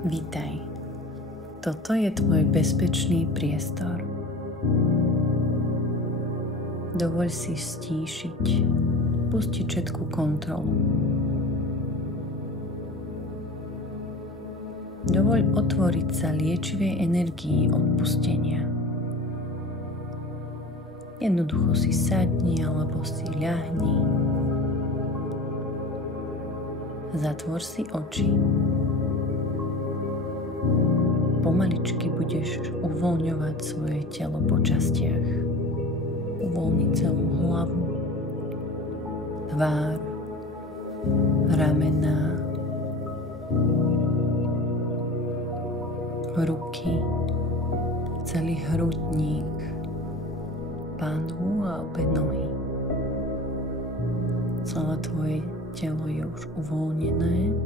Vítaj. Toto je tvoj bezpečný priestor. Dovoľ si stíšiť, pustiť všetku kontrolu. Dovoľ otvoriť sa liečivej energii odpustenia. Jednoducho si sadni alebo si ľahni. Zatvor si oči. Pomaličky budeš uvoľňovať svoje telo po častiach. Uvoľni celú hlavu, tvár, ramená, ruky, celý hrudník, pánvu a obe nohy. Celé tvoje telo je už uvoľnené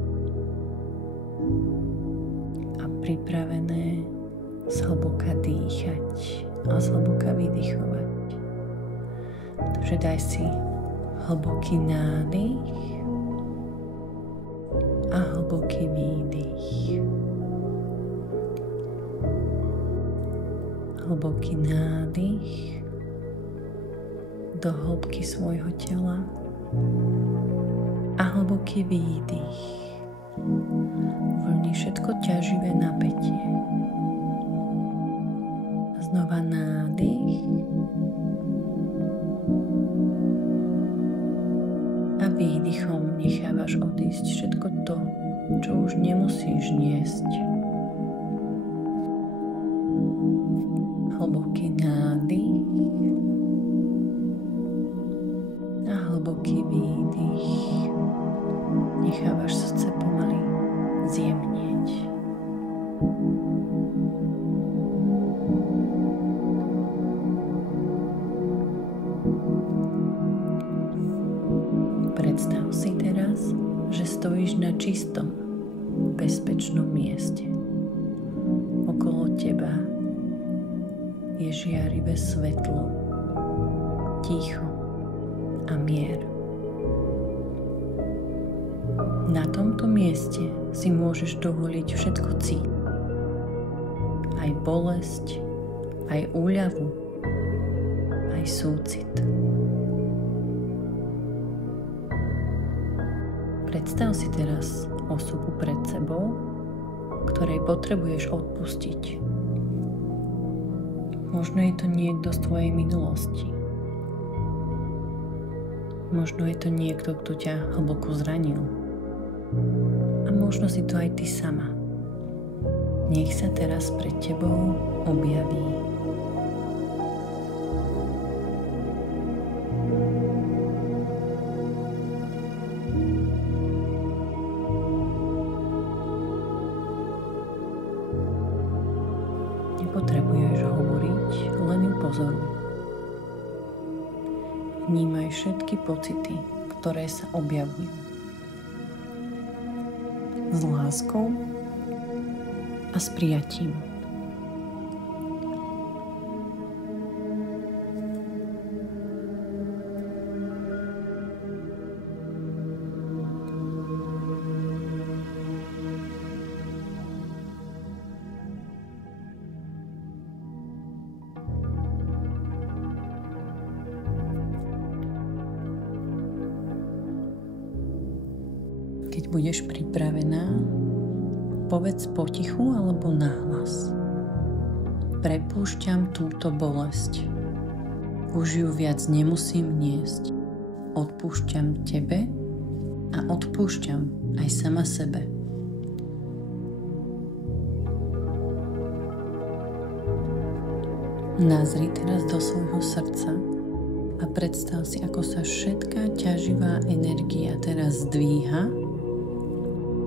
a pripravené zhlboka dýchať a zhlboka vydychovať. Takže daj si hlboký nádych a hlboký výdych. Hlboký nádych do hĺbky svojho tela a hlboký výdych. Uvoľni všetko ťaživé napätie. Znova nádych a výdychom nechávaš odísť všetko to, čo už nemusíš niesť. Hlboký nádych a hlboký výdych. Nechávaš srdce pomaly zjemnieť. Predstav si teraz, že stojíš na čistom, bezpečnom mieste. Okolo teba je žiarivé svetlo, ticho a mier. Na tomto mieste si môžeš dovoliť všetko cítiť. Aj bolesť, aj úľavu, aj súcit. Predstav si teraz osobu pred sebou, ktorej potrebuješ odpustiť. Možno je to niekto z tvojej minulosti. Možno je to niekto, kto ťa hlboko zranil. A možno si to aj ty sama. Nech sa teraz pred tebou objaví. Nepotrebuješ hovoriť, len ju pozoruj. Vnímaj všetky pocity, ktoré sa objavujú. S láskou a s prijatím. Keď budeš pripravená, povedz potichu alebo nahlas. Prepúšťam túto bolesť. Už ju viac nemusím niesť. Odpúšťam tebe a odpúšťam aj sama sebe. Nazri teraz do svojho srdca a predstav si, ako sa všetká ťaživá energia teraz zdvíha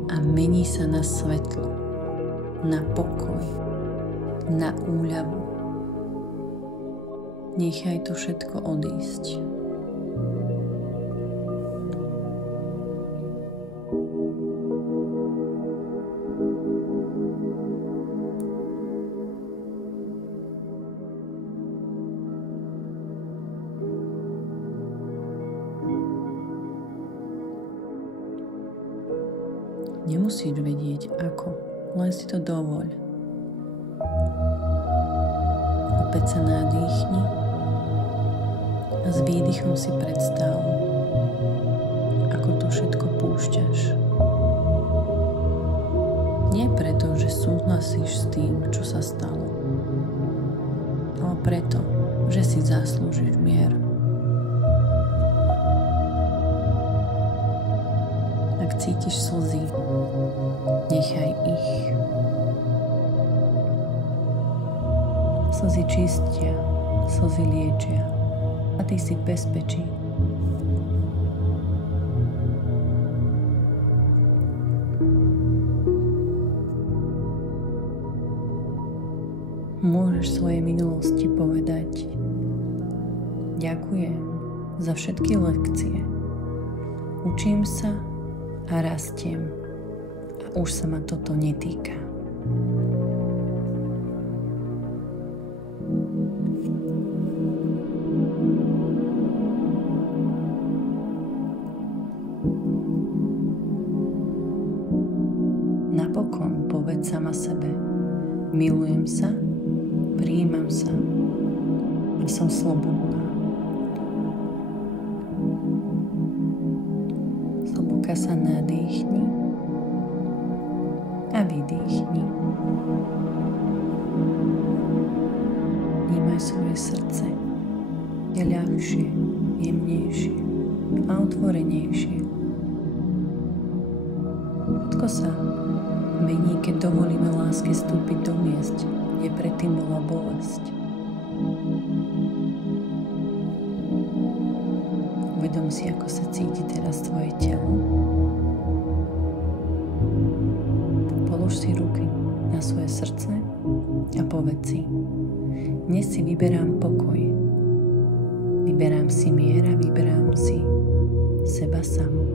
a mení sa na svetlo, na pokoj, na úľavu. Nechaj to všetko odísť. Nemusíš vedieť ako, Len si to dovoľ. Opäť sa nadýchni a s výdychom si predstav, ako to všetko púšťaš. Nie preto, že súhlasíš s tým, čo sa stalo, ale preto, že si zaslúžiš mier. Ak cítiš slzy, nechaj ich. Slzy čistia, slzy liečia a ty si v bezpečí. Môžeš svojej minulosti povedať: ďakujem za všetky lekcie. Učím sa a rastiem a už sa ma toto netýka. Napokon povedz sama sebe: milujem sa, prijímam sa a som slobodná. Zhlboka sa nadýchni a vydýchni. Vnímaj svoje srdce. Je ľahšie, jemnejšie a otvorenejšie. Všetko sa mení, keď dovolíme láske vstúpiť do miest, kde predtým bola bolesť. Uvedom si, ako sa cíti teraz tvoje telo. Polož si ruky na svoje srdce a povedz si: dnes si vyberám pokoj. Vyberám si mier a vyberám si seba samu.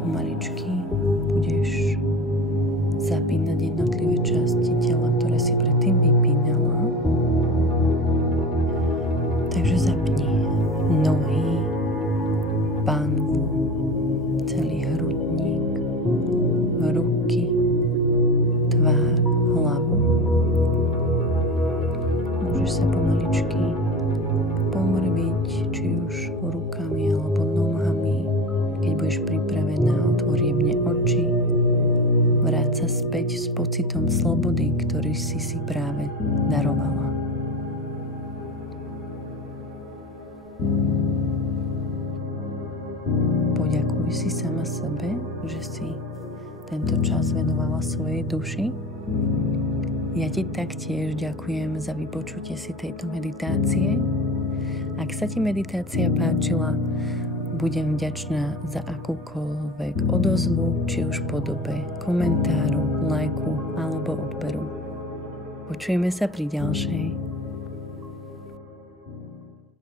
Pomaličky budeš zapínať jednotlivé časti tela, ktoré si predtým vypínala. Takže zapni nohy, pánvu, celý hrudník, ruky, tvár, hlavu. Môžeš sa pomaličky pomrviť, či už rukami alebo nohami. Keď budeš pripravená, otvor jemne oči. Vráť sa späť s pocitom slobody, ktorý si práve darovala. Poďakuj si sama sebe, že si tento čas venovala svojej duši. Ja ti taktiež ďakujem za vypočutie si tejto meditácie. Ak sa ti meditácia páčila, budem vďačná za akúkoľvek odozvu, či už v podobe komentáru, lajku alebo odberu. Počujeme sa pri ďalšej.